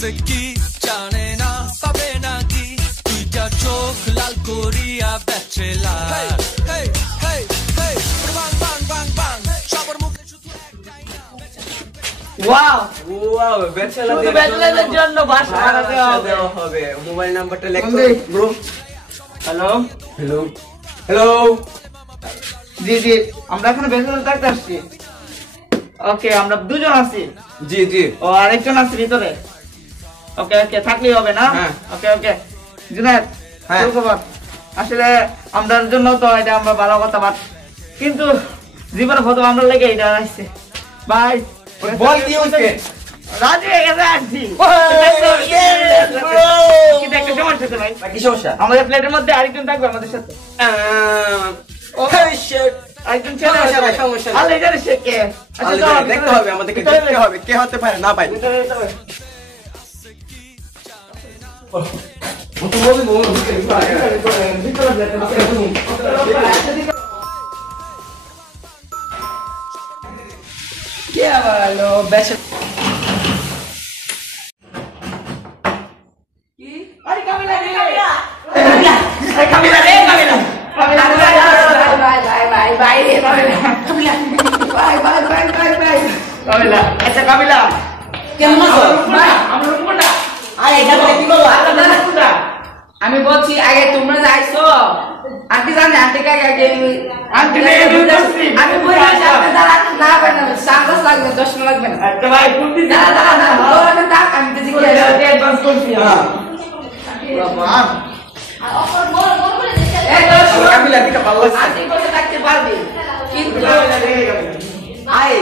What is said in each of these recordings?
সে কি জানে না পাবে নাকি দুইটা চোখ লাল করিয়া ব্যাচেলার হেই হেই হেই বাং বাং বাং বাং সবার মুখে শুধু একটাই না ওয়াও ওয়াও ব্যাচেলারদের জন্য ভাষা দেওয়া হবে মোবাইল নাম্বারটা লেখো ব্রো হ্যালো হ্যালো হ্যালো জি জি আমরা এখানে ব্যাচেলার থাকতে আসছি ওকে আমরা দুজন আছি জি জি ও আরেকজন আছে ভিতরে ওকে ওকে থাকলেই হবে না ওকে ওকে জুনায়েদ হ্যাঁ আসলে আমাদের জন্য তো এটা আমরা ভালো কথা বাট কিন্তু জীবনে প্রথম আমরা লেগে এটা আসছে ভাই বল দিওছে রাজি হয়ে গেছে আসছি কিন্তু একটা সমস্যা আছে ভাই কি সমস্যা আমাদের প্লেটের মধ্যে আরেকজন থাকবে আমাদের সাথে আরেকজন ছেলে আসবে সমস্যা আলে জানে সে কে দেখতে হবে আমাদেরকে দেখতে হবে কে হতে পারে না ভাই কে আলো বেশ কি আরে কামিলা রে কামিলা রে কামিলা ভাই রে কামিলা ভাই কামিলা আচ্ছা কামিলা কেমন আছো ভাই আমরা কোনটা আরে এটা কি বলো আমি বলছি আগে তোমরা যাইছো আন্টি জানে আন্টি কাকে আগে আন্টি আমি বলি সামনে দাঁড়া না পারে না সাংবাস লাগবে 10 মিনিট লাগবে না একটা ভাই কোনটি দাঁড়া ওরে দাঁড়া আমি তো জিজ্ঞেস করছি অ্যাডভান্স করছি হ্যাঁ বাবা আর অপর বল বলে দেখে এই তো কামিলা দিকে ভালো লাগছে আন্টি বলে থাকতে পারবি কিন্তু আই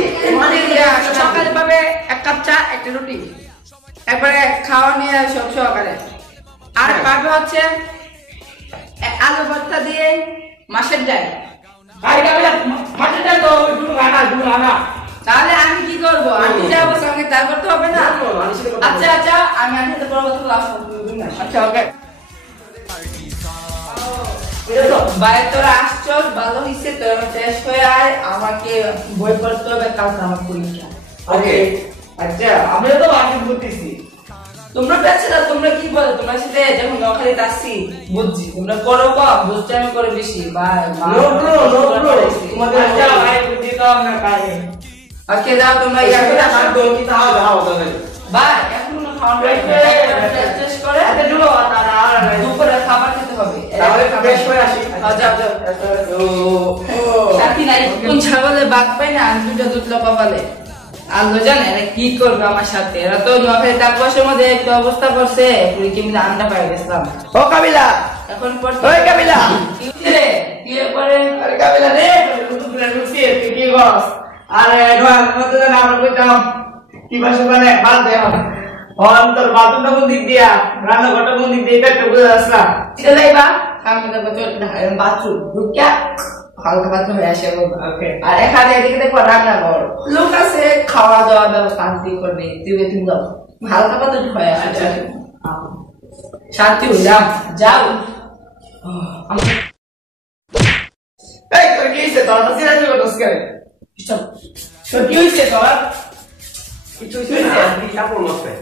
মানে সকালে পাবে এক কাপ চা একটা রুটি একবারে খাওয়া নিয়ে সব সহকারে আর পাবে হচ্ছে আলু ভর্তা দিয়ে মাছের ডাল তাহলে আমি কি করবো আমি যাবো সঙ্গে তারপর তো হবে না আচ্ছা আচ্ছা আমি আনতে পারবো তো লাস্ট আচ্ছা ওকে ভাই তোরা আসছো ভালো হয়েছে তোরা শেষ হয়ে আয় আমাকে বই পড়তে হবে কালকে আমার পরীক্ষা ওকে আচ্ছা আমরা তো আগে বলতেছি তোমরা বেচারা তোমরা কি বলো তোমার সাথে যখন নখালি আসছি বুঝছি তোমরা করো কম বুঝতে আমি করে বেশি ভাই নো ব্রো তোমাদের আচ্ছা ভাই বুঝি তো আমরা কাজ ওকে যাও তোমরা ইয়া করে আমার তো কি তাও দাও তাহলে ভাই এখন না খাওয়া টেস্ট করে আচ্ছা জুলো তারা দুপুরে খাবার খেতে হবে তাহলে ফ্রেশ হয়ে আসি যাও যাও সাথী নাই কোন ছাগলে বাদ পাই না আমি দুটো দুধ কপালে আল্লাহ জানে এরা কি করবে আমার সাথে এরা তো নখালি টাকা পয়সার মধ্যে একটা অবস্থা করছে পুরি কি আমি আন্ডা পাই গেছিলাম ও কাবিলা এখন পড়তে ওই কাবিলা কি রে কি করে আরে কাবিলা রে দুপুরে ঢুকছি তুই কি বস আরে ঢোল মত না আমরা কইতাম কি ভাষা মানে বাদ দে অন্তর বাথরুমটা কোন দিক দিয়া রান্না ঘরটা কোন দিক দিয়ে এটা বুঝে আসলা ঠিক যাইবা আমি তো বাথরুম ঢুকিয়া হালকা বাথরুম আসে ওকে আর এখানে এদিকে দেখো রান্না ঘর লোক আছে খাওয়া দাওয়া ব্যবস্থা শান্তি করবে তুমি তুমি দাও হালকা বাথরুম হয়ে আসে শান্তি হইলাম যাও এই তোর কি হইছে তোর কাছে রাজি করছিস কেন তোর কি হইছে তোর কিছু হইছে আমি কাপড় মরছে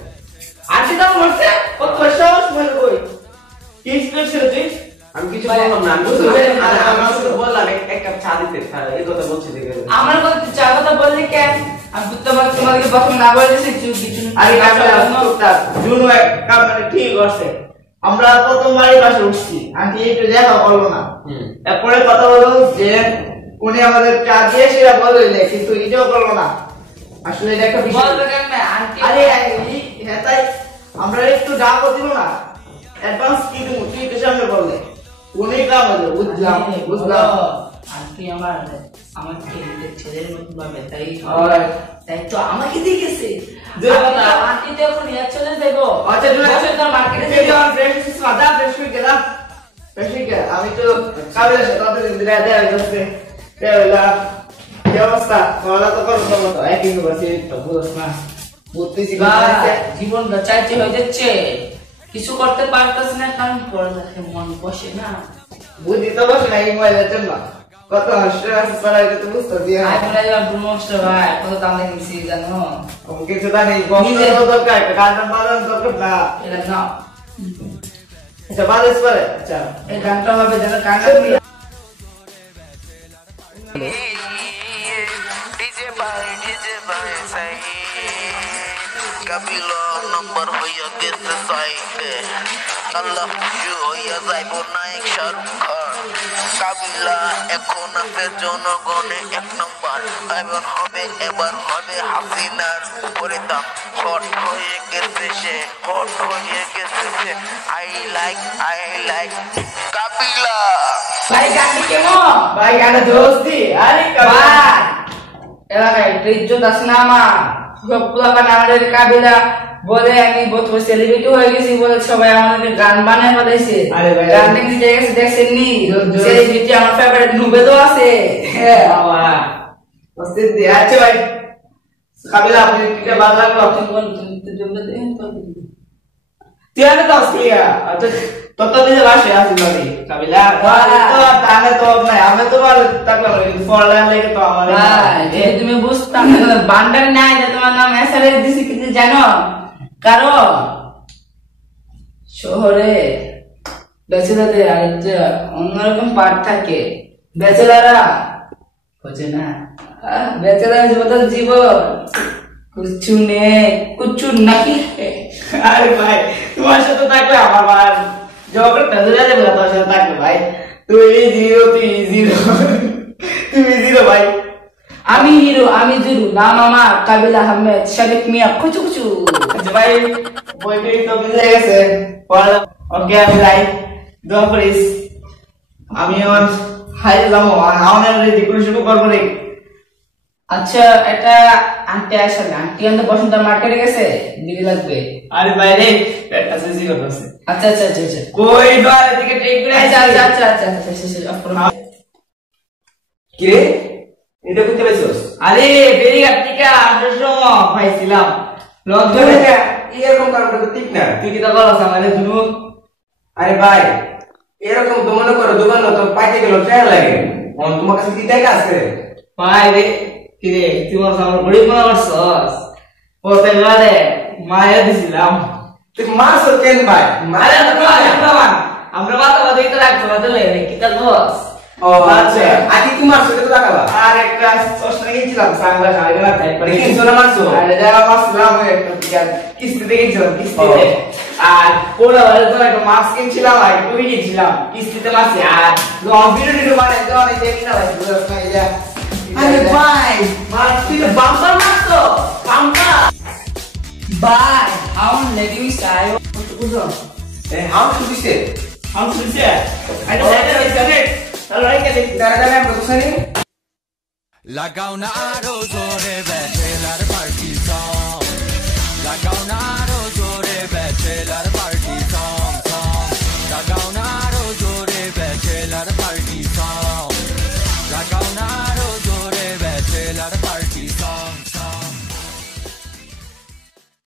আজকে তো মরছে কত সাহস মনে কই কি করছিস তুই আমি কিছু বললাম না আমি বললাম এক কাপ চা দিতে এই কথা বলছি দেখে আমার কথা তুই চা কথা বললি কেন আমি তো তোমাকে প্রথম না বলেছি কিছু আরে কাকা জুনু এক কাম মানে ঠিক আছে আমরা প্রথমবারই বাসে উঠছি আন্টি একটু দেখা করলো না তারপরে কথা বললো যে উনি আমাদের চা দিয়ে সেটা বললে কিন্তু এটাও করলো না আসলে এটা একটা বিষয় আরে হ্যাঁ তাই আমরা একটু যা করছিল না অ্যাডভান্স কি দিব তুই তো সামনে বললে উনি কাম হলো বুঝলাম আন্টি আমার ছেলের মতো ভাবে তাই তাই তো আমাকে দিয়ে গেছে আন্টি তো এখন নিয়ে চলে যাবো আচ্ছা তুমি মার্কেটে যাও ফ্রেশ সাদা ফ্রেশ হয়ে গেলাম ফ্রেশ হয়ে গেল আমি তো কাবিলের সাথে তাদের দেয়া দেয়া হইছে দেওয়া কি অবস্থা বলা তো করো তো একই বসে তো বুঝছ না বুঝতেছি জীবনটা চাইতে হয়ে যাচ্ছে কিছু করতে পারতাছ না কারণ পড়ালেখা মন বসে না বুদ্ধি তো বসে না এই মোবাইলের জন্য কত হাসতে হাসতে পড়াই তো বুঝতে দিয়ে আমরা এবার ব্রহ্মস্ত্র ভাই কত দাম দেখেছি জানো কিছু জানি বন্ধ দরকার কারণ বাজার দরকার দরকার না এটা না এটা বাজেস পারে আচ্ছা এই গানটা হবে যেন কানে দিয়ে डीजे बाय सही कपिलो नंबर होया गेस साइड अल्लाह जो होया जाइबो नायक शाहरुख खान কাবিলা এখন আছে জনগণে এক নম্বর এবার হবে হাসিনার পরিতাপ হট হয়ে গেছে সে আই লাইক কাবিলা ভাই গান কেমন ভাই গানে দোস্তি আরে ভাই এলাকায় একটা ইজ্জত আছে না আমার সবগুলা বান আমাদের কাবিলা বলে আমি বহুত সেলিব্রিটি হয়ে গেছি বলে সবাই আমাদের গান বানায় বলেছে আরে ভাই। গান দেখতে গেছে দেখছেন নি জোর। সেলিব্রিটি আমার ফেভারিট নুবেদও আছে হ্যাঁ বাবা দোস্তি আচ্ছা ভাই কাবিলা আপনি কিটা ভালো লাগলো তুই আনে তো আসলিয়া আচ্ছা তত দিকে বাসে আসি ভাই কাবিলা তো তাহলে তো নাই আমি তো ভালো থাকলাম ফরলাম লাগে তো আমার ভাই যদি তুমি বুঝতাম না বান্ডার নাই যে তোমার নাম এসআরএস দিছি কিন্তু জানো কারণ শহরে ব্যাচেলারদের আরেকটা অন্যরকম পার্ট থাকে ব্যাচেলাররা খোঁজে না ব্যাচেলার জীবন কুচ্ছু নেই কুচ্ছু নাকি আরে ভাই তোমার সাথে থাকলে আমার বার জগৎ তাজুরা যাবে তোমার সাথে থাকলে ভাই তুই জিরো তুমি জিরো ভাই আমি হিরো আমি জিরো নাম আমার কাবিল আহমেদ শরীফ মিয়া কুচু কুচু আচ্ছা ভাই বইটি তো মিলে গেছে পড়ালাম ওকে আমি যাই দোয়া করিস আমি আমার হাই যাবো আমার ডেকোরেশন করবো রে আচ্ছা এটা আন্টি আসলে আন্টি আনতে বসন্ত মার্কেটে গেছে দিবি লাগবে আরে ভাই রে একটা সিসি করতেছে আচ্ছা আচ্ছা আচ্ছা আচ্ছা কই দোয়ার দিকে টেক করে আচ্ছা আচ্ছা আচ্ছা আচ্ছা আচ্ছা আচ্ছা অফ করো কি রে এটা করতে পাইছস আরে বেরিঘাট থেকে আসার সময় পাইছিলাম লং ধরে এরকম কারণটা তো ঠিক না তুই কি তা বলছ আমারে দুনু আরে ভাই এরকম তো মনে করো দোকান তো পাইতে গেল ট্রেন লাগে তোমার কাছে কি টাকা আছে ভাই রে কি রে তুই আমার সামনে গড়ি মনে করছস পথে গেলে মায়া দিছিলাম তুই মারছো কেন ভাই আরে আমরা মাথা বাদ দিতে রাখছো না দিলে কি তা বস ও আচ্ছা আজকে কি মারছো এটা তো দেখাবা আর একটা চশমা কিনছিলাম সাংলা সাড়ে না টাইপ করে কিনছো না মারছো আরে যারা মারছিলাম একটা কিস্তিতে কিনছিলাম কিস্তিতে আর পোলা বারে তো একটা মাস্ক কিনছিলাম আর টুপি কিনছিলাম কিস্তিতে মারছি আর লং ভিডিও মানে তো অনেক দেখি না ভাই বুঝছ না এটা আরে ভাই মার তুই তো বাম্পার মারছো বাম্পার বাই হাউন লেডি স্টাইল বুঝছো হাউ শুইছে হাউ শুনছে আরে সাইডে তাহলে রাইকে দেখ দাঁড়া দাঁড়া আমরা কোথায় লাগাও না আরো জোরে ব্যাচেলার পার্টি